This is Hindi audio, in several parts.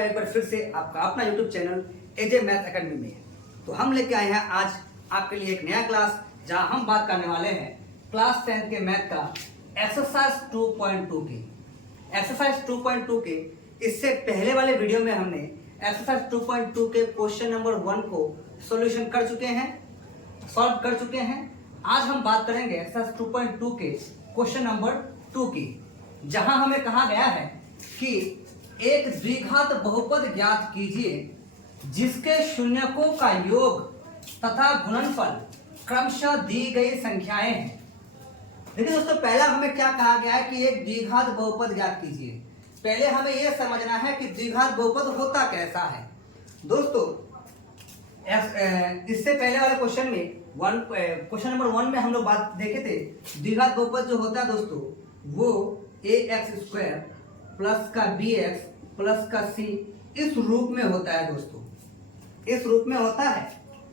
आपका एक बार फिर से आपका अपना यूट्यूब चैनल एजे मैथ एकेडमी में। तो हम लेके आए हैं आज आपके लिए एक नया क्लास, जहां हम बात करने वाले हैं क्लास 10 के मैथ का एक्सरसाइज 2.2 की। एक्सरसाइज 2.2 के इससे पहले वाले वीडियो में हमने एक्सरसाइज 2.2 के क्वेश्चन नंबर 1 को सॉल्यूशन कर चुके हैं, सॉल्व कर चुके हैं। आज हम बात करेंगे एक्सरसाइज 2.2 के क्वेश्चन नंबर 2 की, जहां हमें कहा गया है कि एक द्विघात बहुपद ज्ञात कीजिए जिसके शून्यकों का योग तथा गुणनफल क्रमशः दी गई संख्याएं हैं। देखिए दोस्तों, पहला हमें क्या कहा गया है कि एक द्विघात बहुपद ज्ञात कीजिए। पहले हमें यह समझना है कि द्विघात बहुपद होता कैसा है। दोस्तों, इससे पहले वाले क्वेश्चन में क्वेश्चन नंबर 1 में हम लोग बात देखे थे, द्विघात बहुपद जो होता है दोस्तों वो ax² प्लस का bx प्लस का c इस रूप में होता है दोस्तों, इस रूप में होता है।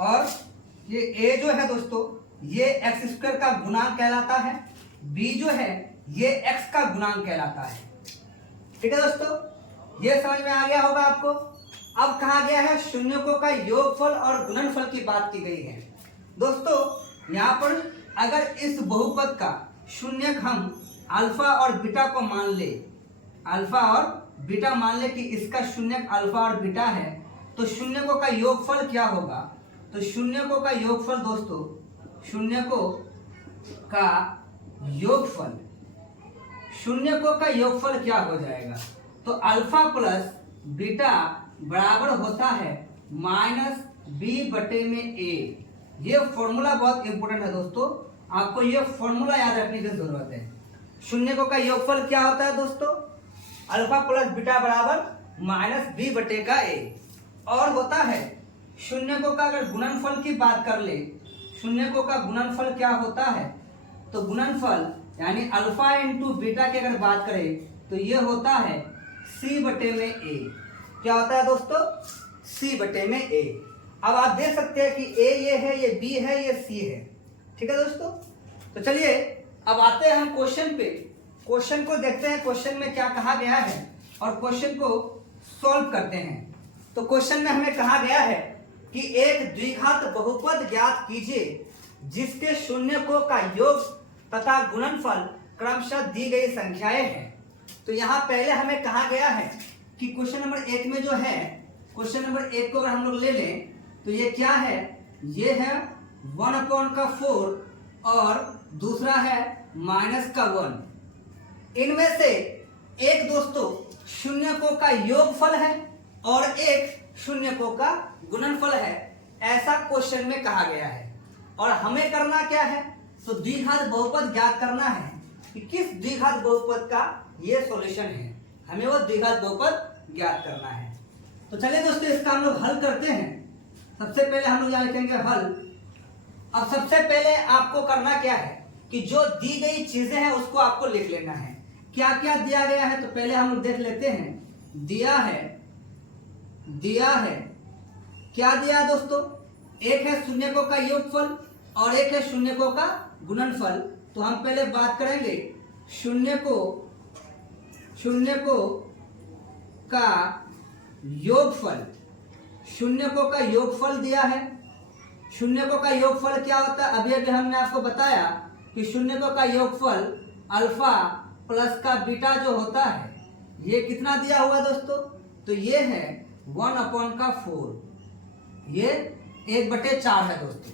और ये a जो है दोस्तों ये x² का गुणांक कहलाता है, b जो है ये x का गुणांक कहलाता है। ठीक है दोस्तों, ये समझ में आ गया होगा आपको। अब कहा गया है शून्यकों का योगफल और गुणनफल की बात की गई है। दोस्तों यहाँ पर अगर इस बहुपद का शून्यक हम अल्फा और बीटा को मान ले, अल्फा और बीटा मान ले कि इसका शून्यक अल्फा और बीटा है, तो शून्यकों का योगफल क्या होगा? तो शून्यकों का योगफल दोस्तों, शून्यकों का योगफल, शून्यकों का योगफल क्या हो जाएगा? तो अल्फा प्लस बीटा बराबर होता है माइनस बी बटे में ए। ये फॉर्मूला बहुत इंपॉर्टेंट है दोस्तों, आपको ये फॉर्मूला याद रखने की जरूरत है। शून्यकों का योगफल क्या होता है दोस्तों? अल्फा प्लस बीटा बराबर माइनस बी बटे का ए। और होता है शून्यकों का अगर गुणनफल की बात कर ले, शून्यकों का गुणनफल क्या होता है? तो गुणनफल यानी अल्फा इंटू बीटा की अगर बात करें तो ये होता है सी बटे में ए। क्या होता है दोस्तों? सी बटे में ए। अब आप देख सकते हैं कि ए ये है, ये बी है, ये सी है। ठीक है दोस्तों, तो चलिए अब आते हैं हम क्वेश्चन पे। क्वेश्चन को देखते हैं, क्वेश्चन में क्या कहा गया है और क्वेश्चन को सॉल्व करते हैं। तो क्वेश्चन में हमें कहा गया है कि एक द्विघात बहुपद ज्ञात कीजिए जिसके शून्यकों का योग तथा गुणनफल क्रमशः दी गई संख्याएं हैं। तो यहाँ पहले हमें कहा गया है कि क्वेश्चन नंबर 1 में जो है, क्वेश्चन नंबर 1 को अगर हम लोग ले लें तो ये क्या है? ये है 1/4 और दूसरा है -1। इनमें से एक दोस्तों शून्यकों का योगफल है और एक शून्यकों का गुणनफल है, ऐसा क्वेश्चन में कहा गया है। और हमें करना क्या है? तो द्विघात बहुपद ज्ञात करना है कि किस द्विघात बहुपद का ये सॉल्यूशन है, हमें वो द्विघात बहुपद ज्ञात करना है। तो चलिए दोस्तों इसका हम लोग हल करते हैं। सबसे पहले हम लोग यहाँ लिखेंगे हल। अब सबसे पहले आपको करना क्या है कि जो दी गई चीजें हैं उसको आपको लिख लेना है। क्या क्या दिया गया है तो पहले हम लोग देख लेते हैं। दिया है क्या दिया है दोस्तों? एक है शून्यकों का योगफल और एक है शून्यकों का गुणनफल। तो हम पहले बात करेंगे शून्यकों का योगफल। शून्यकों का योगफल दिया है। शून्यकों का योगफल क्या होता है? अभी अभी हमने आपको बताया कि शून्यकों का योगफल अल्फा प्लस का बीटा जो होता है, ये कितना दिया हुआ दोस्तों? तो ये है 1/4, ये 1/4 है दोस्तों।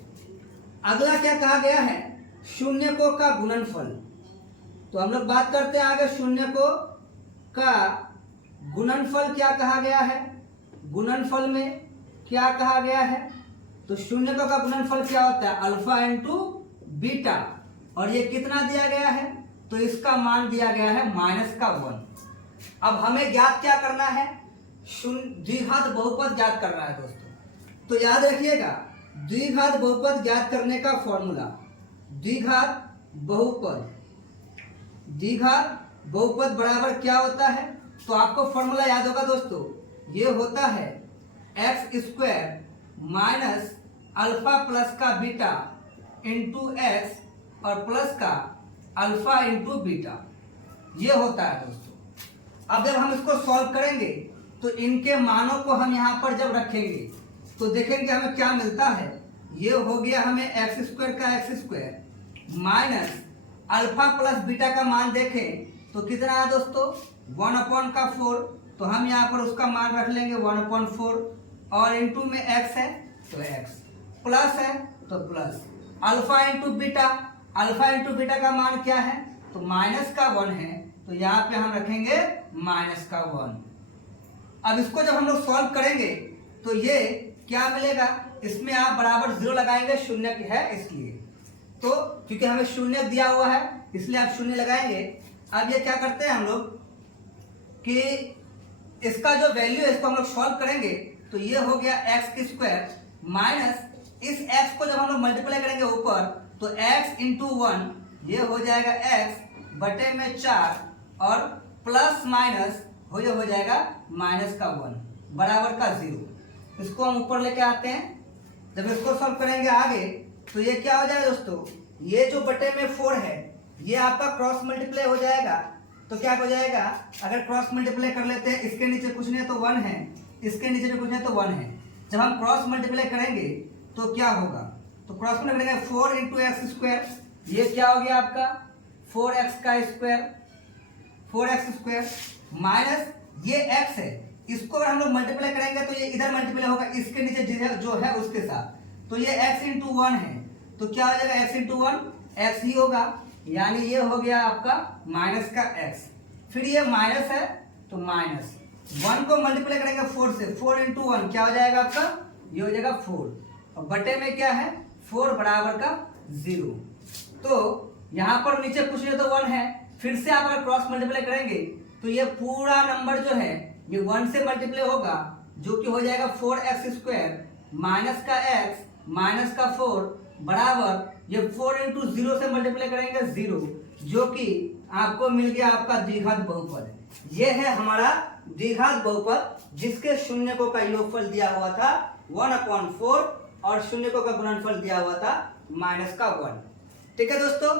अगला क्या कहा गया है? शून्यकों का गुणनफल। तो हम लोग बात करते हैं आगे, शून्यकों का गुणनफल क्या कहा गया है? गुणनफल में क्या कहा गया है? तो शून्यकों का गुणनफल क्या होता है? Alpha into beta. और ये कितना दिया गया है? तो इसका मान दिया गया है -1। अब हमें ज्ञात क्या करना है? द्विघात बहुपद ज्ञात करना है दोस्तों। तो याद रखिएगा, द्विघात बहुपद ज्ञात करने का फॉर्मूला, द्विघात बहुपद बराबर क्या होता है? तो आपको फॉर्मूला याद होगा दोस्तों, ये होता है x² माइनस अल्फा प्लस का बीटा इंटू एक्स और प्लस का अल्फा इंटू बीटा, ये होता है दोस्तों। अब जब हम इसको सॉल्व करेंगे तो इनके मानों को हम यहाँ पर जब रखेंगे तो देखेंगे हमें क्या मिलता है। ये हो गया हमें एक्स स्क्वायर का x square minus alpha plus beta का मान देखें तो कितना है दोस्तों 1/4। तो हम यहाँ पर उसका मान रख लेंगे 1/4 और इनटू में x है तो x प्लस है तो प्लस अल्फा इंटू बीटा का मान क्या है तो माइनस का 1 है तो यहाँ पे हम रखेंगे माइनस का 1। अब इसको जब हम लोग सॉल्व करेंगे तो ये क्या मिलेगा, इसमें आप बराबर 0 लगाएंगे, शून्य है इसलिए, तो क्योंकि हमें शून्य दिया हुआ है इसलिए आप शून्य लगाएंगे। अब ये क्या करते हैं हम लोग कि इसका जो वैल्यू है इसको हम लोग सॉल्व करेंगे तो ये हो गया एक्स की स्क्वायर माइनस इस x को जब हम लोग मल्टीप्लाई करेंगे ऊपर तो x इंटू 1 ये हो जाएगा x बटे में 4 और प्लस माइनस हो जाएगा माइनस का 1 बराबर का 0। इसको हम ऊपर लेके आते हैं। जब इसको सॉल्व करेंगे आगे तो ये क्या हो जाएगा दोस्तों, ये जो बटे में 4 है ये आपका क्रॉस मल्टीप्लाई हो जाएगा। तो क्या हो जाएगा, अगर क्रॉस मल्टीप्लाई कर लेते हैं, इसके नीचे कुछ नहीं है तो 1 है, इसके नीचे भी कुछ नहीं तो 1 है। जब हम क्रॉस मल्टीप्लाई करेंगे तो क्या होगा, तो क्रॉस मल्टीप्लाई करेंगे 4 इंटू एक्स स्क्वायर, ये क्या हो गया आपका 4x का स्क्वायर, 4x स्क्वायर माइनस ये x है, इसको अगर हम लोग मल्टीप्लाई करेंगे तो ये इधर मल्टीप्लाई होगा इसके नीचे जो है उसके साथ, तो ये x इंटू 1 है तो क्या हो जाएगा x इंटू 1 x ही होगा, यानी ये हो गया आपका माइनस का x। फिर ये माइनस है तो माइनस 1 को मल्टीप्लाई करेंगे 4 से, 4 इंटू 1 क्या हो जाएगा आपका, ये हो जाएगा 4 और बटे में क्या है 4 बराबर का 0। तो यहाँ पर नीचे कुछ नहीं तो 1 है, फिर से आप अगर क्रॉस मल्टीप्लाई करेंगे तो ये पूरा नंबर जो है ये 1 से मल्टीप्लाई होगा जो कि हो जाएगा 4x स्क्वायर माइनस का x माइनस का 4 बराबर ये 4 इंटू 0 से मल्टीप्लाई करेंगे 0, जो कि आपको मिल गया आपका द्विघात बहुपद। ये है हमारा द्विघात बहुपद जिसके शून्यकों का योगफल दिया हुआ था 1/4 और शून्यकों का गुणनफल दिया हुआ था माइनस का 1। ठीक है दोस्तों,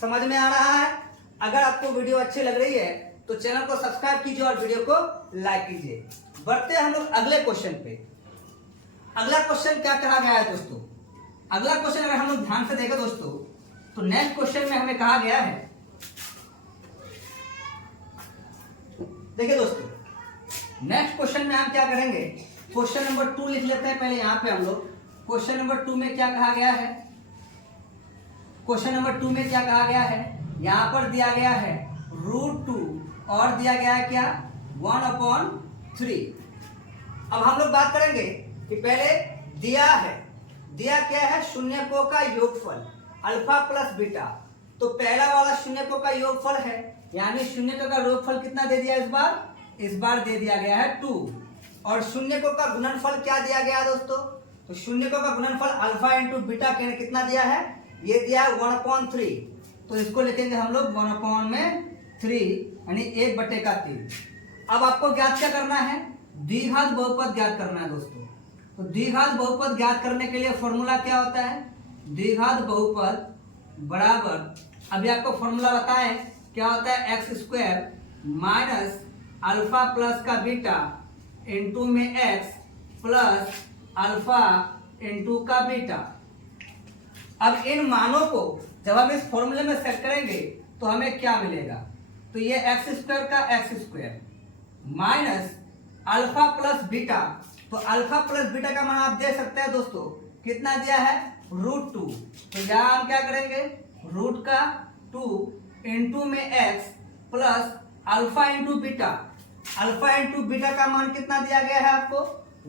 समझ में आ रहा है। अगर आपको वीडियो अच्छी लग रही है तो चैनल को सब्सक्राइब कीजिए और वीडियो को लाइक कीजिए। बढ़ते हैं हम लोग अगले क्वेश्चन पे। अगला क्वेश्चन क्या कहा गया है दोस्तों, अगला क्वेश्चन अगर हम लोग ध्यान से देखें दोस्तों तो नेक्स्ट क्वेश्चन में हमें कहा गया है, देखिए दोस्तों नेक्स्ट क्वेश्चन में हम क्या करेंगे, क्वेश्चन नंबर 2 लिख लेते हैं पहले यहाँ पे हम लोग। क्वेश्चन नंबर 2 में क्या कहा गया है, क्वेश्चन नंबर 2 में क्या कहा गया है, यहाँ पर दिया गया है √2 और दिया गया है क्या 1/3। अब हम लोग बात करेंगे कि पहले दिया क्या है शून्यकों का योगफल अल्फा प्लस बीटा। तो पहला वाला शून्यकों का योगफल है, यानी शून्यकों का योगफल कितना दे दिया इस बार दे दिया गया है 2। और शून्यकों का गुणनफल क्या दिया गया दोस्तों, तो शून्यकों का गुणनफल अल्फा इंटू बीटा कितना दिया है, ये दिया है 1/3। तो इसको लिखेंगे हम लोग 1/3 यानी 1/3। अब आपको ज्ञात क्या करना है, द्विघात बहुपद ज्ञात करना है दोस्तों। तो द्विघात बहुपद ज्ञात करने के लिए फॉर्मूला क्या होता है, द्विघात बहुपद बराबर, अभी आपको फॉर्मूला बताएं क्या होता है, x square minus alpha plus का बीटा इंटू में एक्स प्लस अल्फा इंटू का बीटा। अब इन मानों को जब हम इस फॉर्मूले में सेट करेंगे तो हमें क्या मिलेगा, तो ये एक्स स्क्वायर का x square minus alpha plus beta. तो अल्फा प्लस बीटा का मान आप दे सकते हैं दोस्तों, कितना दिया है √2। तो यहाँ हम क्या करेंगे √2 इंटू में x plus alpha into beta. Alpha into beta का मान कितना दिया गया है आपको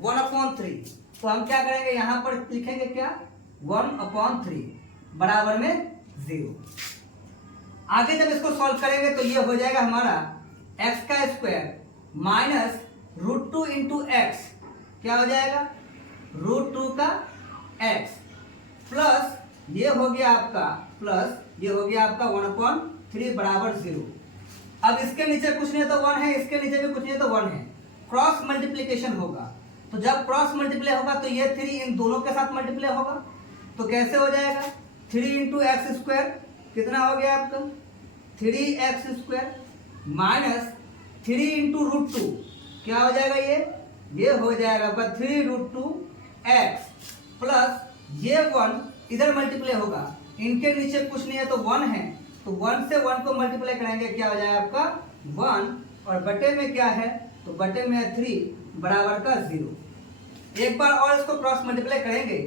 1/3। तो हम क्या करेंगे यहाँ पर लिखेंगे क्या 1/3 बराबर में 0। आगे जब इसको सॉल्व करेंगे तो ये हो जाएगा हमारा x का स्क्वायर माइनस √2 इंटू एक्स, क्या हो जाएगा √2 का x प्लस ये हो गया आपका 1/3 बराबर 0। अब इसके नीचे कुछ नहीं तो 1 है, इसके नीचे भी कुछ नहीं तो 1 है, क्रॉस मल्टीप्लिकेशन होगा। तो जब क्रॉस मल्टीप्लाई होगा तो ये 3 इन दोनों के साथ मल्टीप्लाई होगा। तो कैसे हो जाएगा 3 इंटू एक्स स्क्वायर कितना हो गया आपका 3x स्क्वायर माइनस 3 इंटू √2 क्या हो जाएगा ये हो जाएगा आपका 3√2x प्लस ये 1 इधर मल्टीप्लाई होगा, इनके नीचे कुछ नहीं है तो 1 है, तो 1 से 1 को मल्टीप्लाई करेंगे क्या हो जाएगा आपका 1, और बटे में क्या है तो बटे में है 3 बराबर का 0। एक बार और इसको क्रॉस मल्टीप्लाई करेंगे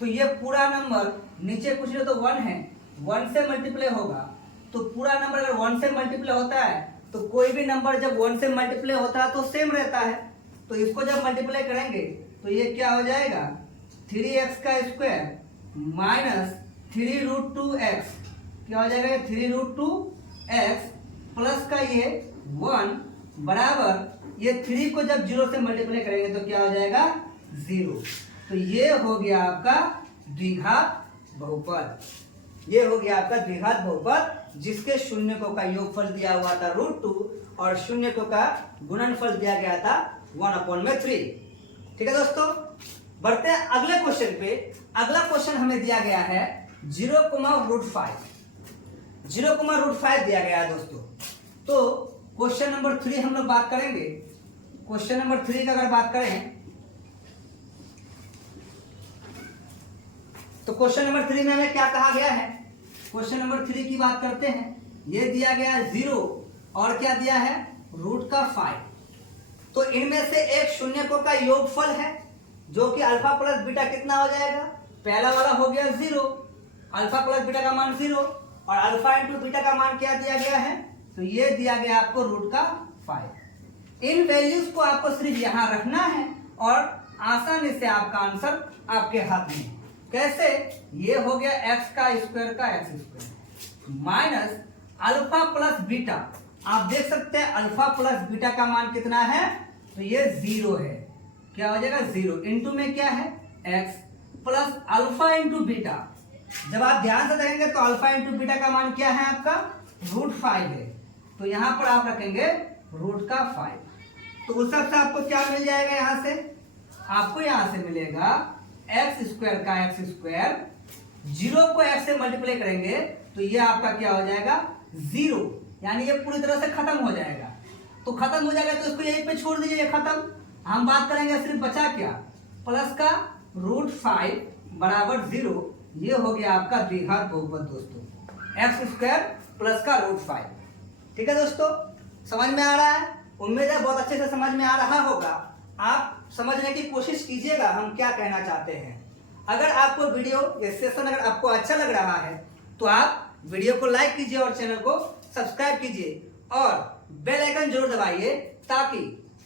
तो ये पूरा नंबर नीचे कुछ नहीं तो 1 है, 1 से मल्टीप्लाई होगा, तो पूरा नंबर अगर 1 से मल्टीप्लाई होता है तो कोई भी नंबर जब 1 से मल्टीप्लाई होता है तो सेम रहता है, तो इसको जब मल्टीप्लाई करेंगे तो ये क्या हो जाएगा 3x का स्क्वायर माइनस 3√2x, क्या हो जाएगा 3√2x प्लस का ये 1 बराबर ये 3 को जब 0 से मल्टीप्लाई करेंगे तो क्या हो जाएगा 0। तो ये हो गया आपका द्विघात बहुपद, ये हो गया आपका द्विघात बहुपद जिसके शून्यकों का योगफल दिया हुआ था √2 और शून्यकों का गुणनफल दिया गया था 1/3। ठीक है दोस्तों, बढ़ते हैं अगले क्वेश्चन पे। अगला क्वेश्चन हमें दिया गया है 0,5 दिया गया है दोस्तों। तो क्वेश्चन नंबर 3 हम लोग बात करेंगे। क्वेश्चन नंबर 3 का अगर बात करें तो क्वेश्चन नंबर 3 में हमें क्या कहा गया है, क्वेश्चन नंबर 3 की बात करते हैं। ये दिया गया है 0 और क्या दिया है √5, तो इनमें से एक शून्यकों का योगफल है जो कि अल्फा प्लस बीटा कितना हो जाएगा, पहला वाला हो गया 0, अल्फा प्लस बीटा का मान 0 और अल्फा इंटू बीटा का मान क्या दिया गया है, तो ये दिया गया आपको √5। इन वैल्यूज को आपको सिर्फ यहां रखना है और आसानी से आपका आंसर आपके हाथ में है। कैसे, ये हो गया x का स्क्वायर का x² minus alpha plus beta, आप देख सकते हैं अल्फा प्लस बीटा का मान कितना है, तो ये 0 है, क्या हो जाएगा 0 इंटू में क्या है x plus alpha into beta. जब आप ध्यान से देखेंगे तो अल्फा इंटू बीटा का मान क्या है आपका √5 है, तो यहां पर आप रखेंगे √5, तो उस सबसे आपको क्या मिल जाएगा, यहां से आपको यहां से मिलेगा x² का x², 0 को x से मल्टीप्लाई करेंगे तो ये आपका क्या हो जाएगा 0, यानी ये पूरी तरह से खत्म हो जाएगा। तो खत्म हो जाएगा तो इसको यहीं पे छोड़ दीजिए, ये खत्म। हम बात करेंगे सिर्फ बचा क्या, प्लस का √5 बराबर 0, ये हो गया आपका द्विघात बहुपद दोस्तों, x² प्लस का √5। ठीक है दोस्तों, समझ में आ रहा है, उम्मीद है बहुत अच्छे से समझ में आ रहा होगा। आप समझने की कोशिश कीजिएगा हम क्या कहना चाहते हैं। अगर आपको वीडियो ये सेशन अगर आपको अच्छा लग रहा है तो आप वीडियो को लाइक कीजिए और चैनल को सब्सक्राइब कीजिए और बेल आइकन जरूर दबाइए, ताकि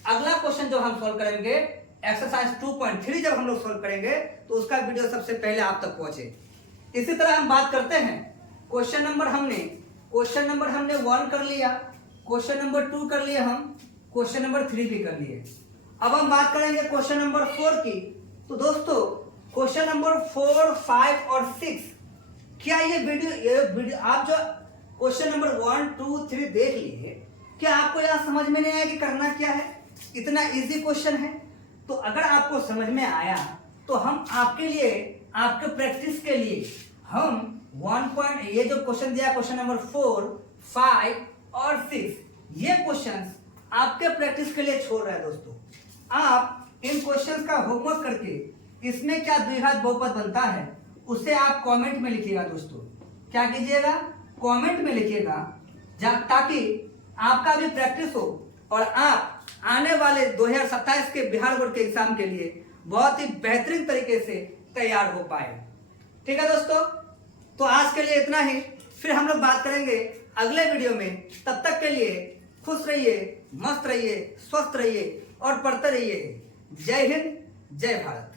अगला क्वेश्चन जो हम सॉल्व करेंगे एक्सरसाइज 2.3 जब हम लोग सॉल्व करेंगे तो उसका वीडियो सबसे पहले आप तक पहुंचे। इसी तरह हम बात करते हैं क्वेश्चन नंबर हमने 1 कर लिया, क्वेश्चन नंबर 2 कर लिए, हम क्वेश्चन नंबर 3 भी कर लिए। अब हम बात करेंगे क्वेश्चन नंबर 4 की। तो दोस्तों क्वेश्चन नंबर 4, 5 और 6, क्या ये वीडियो आप जो क्वेश्चन नंबर 1, 2, 3 देख लिए, क्या आपको यहां समझ में नहीं आया कि करना क्या है, इतना इजी क्वेश्चन है। तो अगर आपको समझ में आया तो हम आपके लिए, आपके प्रैक्टिस के लिए हम ये जो क्वेश्चन दिया क्वेश्चन नंबर 4, 5 और 6, ये क्वेश्चंस आपके प्रैक्टिस के लिए छोड़ रहे हैं दोस्तों। आप इन क्वेश्चंस का होमवर्क करके इसमें क्या द्विघात बहुपद बनता है उसे आप कमेंट में लिखिएगा दोस्तों। क्या कीजिएगा, कमेंट में लिखिएगा, ताकि आपका भी प्रैक्टिस हो और आप आने वाले 2027 के बिहार बोर्ड के एग्जाम के लिए बहुत ही बेहतरीन तरीके से तैयार हो पाए। ठीक है दोस्तों, तो आज के लिए इतना ही, फिर हम लोग बात करेंगे अगले वीडियो में। तब तक के लिए खुश रहिए, मस्त रहिए, स्वस्थ रहिए और पढ़ते रहिए। जय हिंद, जय भारत।